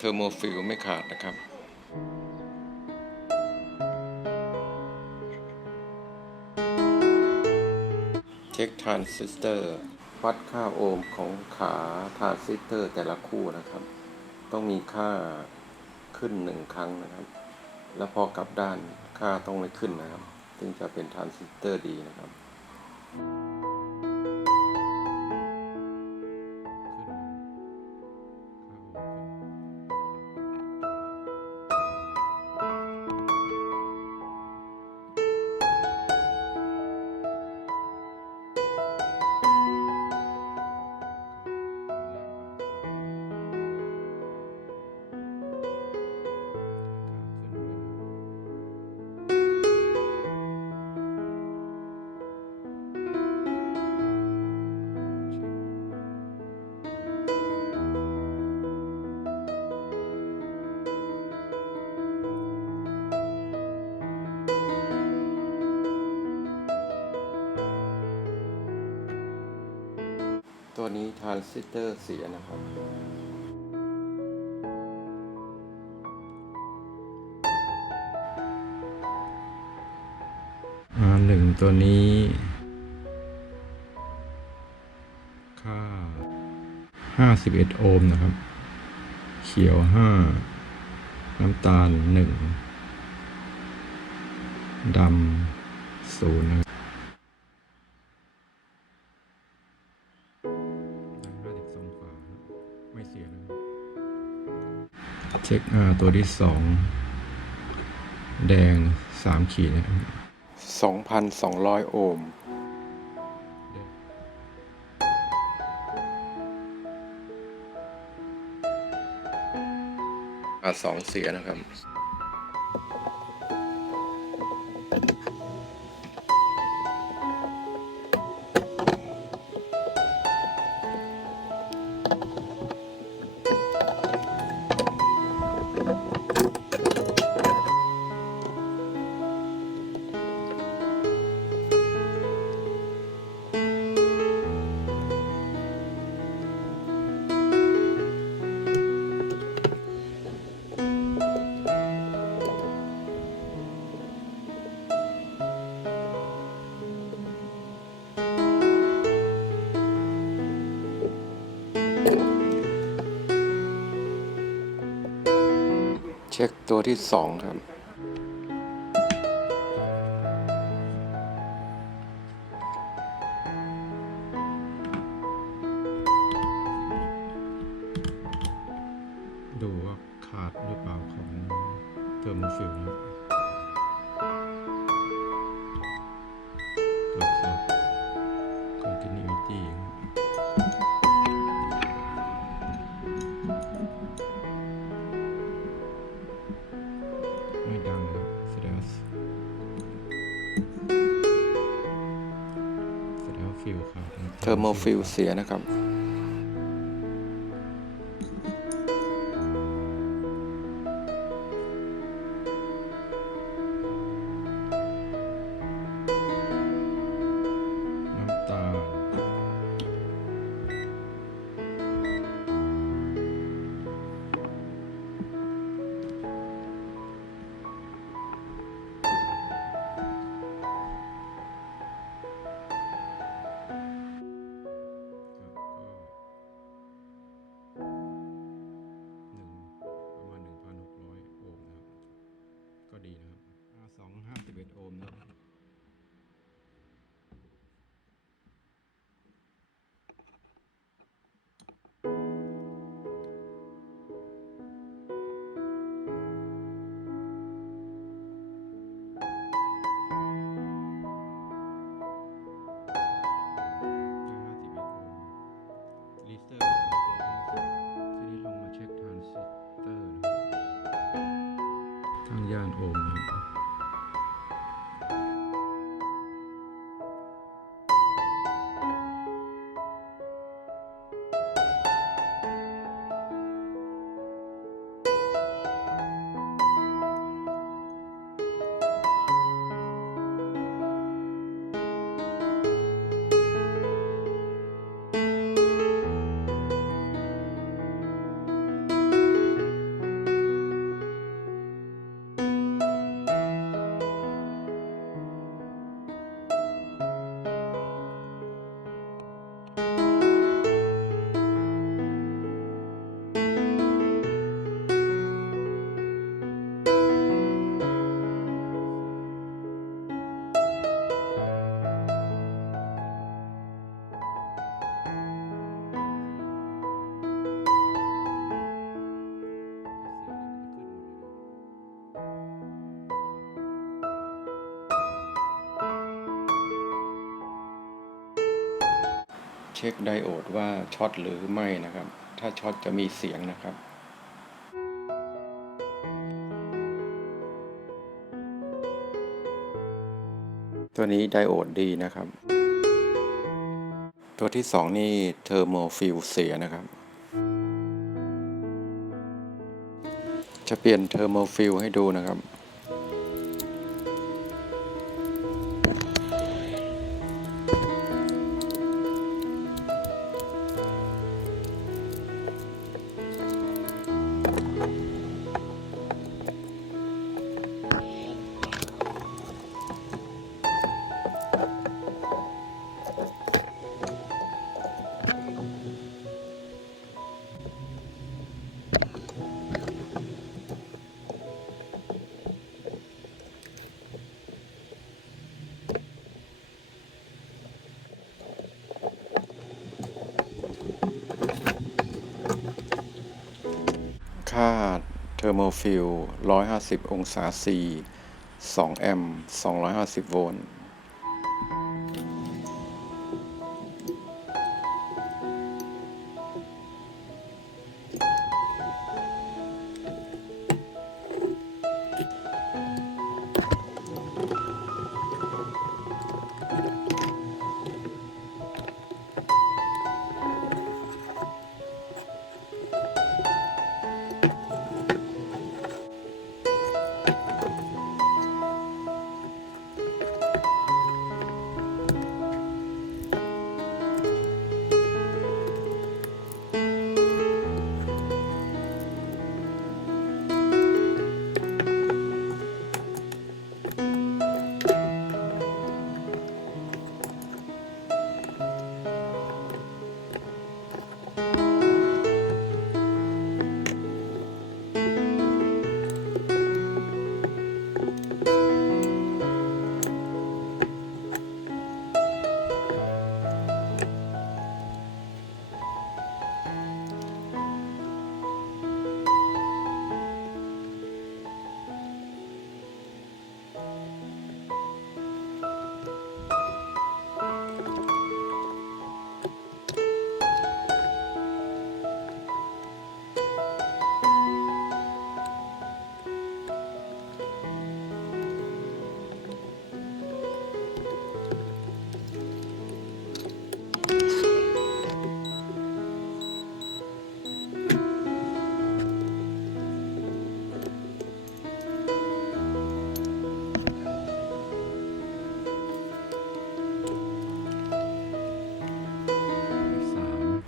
เทอร์โมฟิลไม่ขาดนะครับเช็คทรานซิสเตอร์วัดค่าโอห์มของขาทรานซิสเตอร์แต่ละคู่นะครับต้องมีค่าขึ้น1 ครั้งนะครับแล้วพอกลับด้านค่าต้องไม่ขึ้นนะครับจึงจะเป็นทรานซิสเตอร์ดีนะครับตัวนี้ทรานซิสเตอร์เสียนะครับR1ตัวนี้ค่า51โอห์มนะครับเขียว5น้ำตาล1ดำ0นะครับ52ฝาไม่เสียนะครับเช็คตัวที่2แดง3 ขีดนะครับ 2,200 โอห์ม2เสียนะครับเช็คตัวที่2ครับดูว่าขาดหรือเปล่าของเทอร์โมฟิลนะตรวจสอบ continuity ไม่ดังครับแสดงว่าฟิลขาดนะ เทอร์โมฟิลเสียนะครับน้ำตาล เช็คไดโอดว่าช็อตหรือไม่นะครับถ้าช็อตจะมีเสียงนะครับตัวนี้ไดโอดดีนะครับตัวที่2นี่เทอร์โมฟิลเสียนะครับจะเปลี่ยนเทอร์โมฟิลให้ดูนะครับค่าเทอร์โมฟิล150องศา C 2 แอมป์250 โวลต์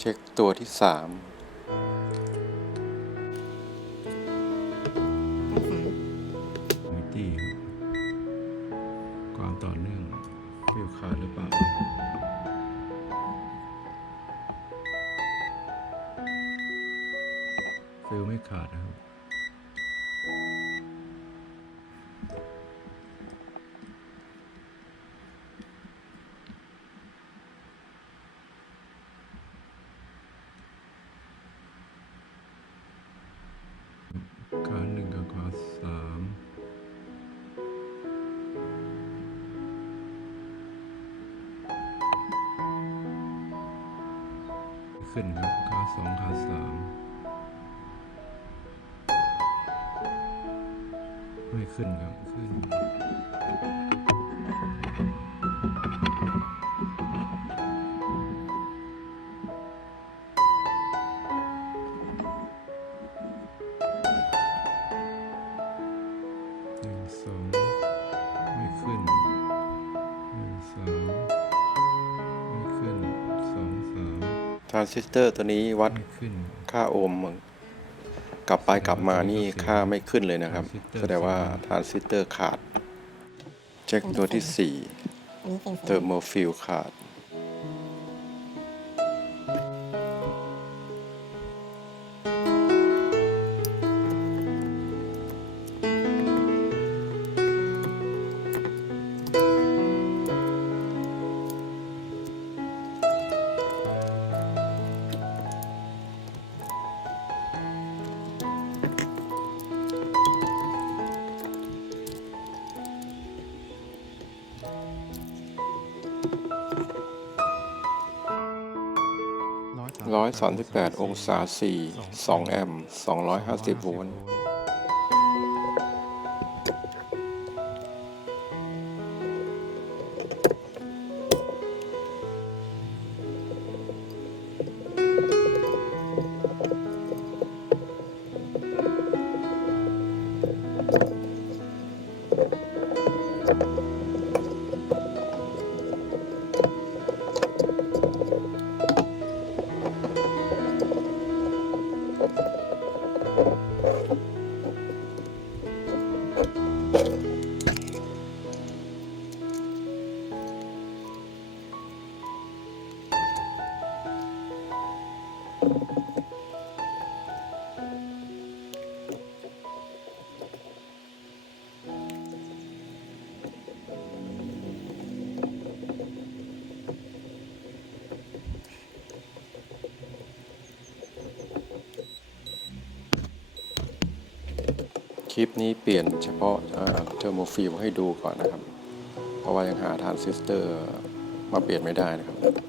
เช็คตัวที่3มิตี้ความต่อเนื่องฟิวขาดหรือเปล่าฟิวไม่ขาดนะครับขา1กับขา3ขึ้นครับขา2ขา3ไม่ขึ้นครับขึ้น1 2ไม่ขึ้น1 3ไม่ขึ้น2 3ทรานซิสเตอร์ตัวนี้วัด ไม่ขึ้น ค่าโอห์มกลับไปกลับมานี่ค่าไม่ขึ้นเลยนะครับแสดงว่าทรานซิสเตอร์ขาดเช็คตัวที่4เทอร์โมฟิลขาด 138 องศา 4 2 แอมป์ 250 โวลต์ คลิปนี้เปลี่ยนเฉพาะเทอร์โมฟิลให้ดูก่อนนะครับ เพราะว่ายังหาทรานซิสเตอร์มาเปลี่ยนไม่ได้นะครับ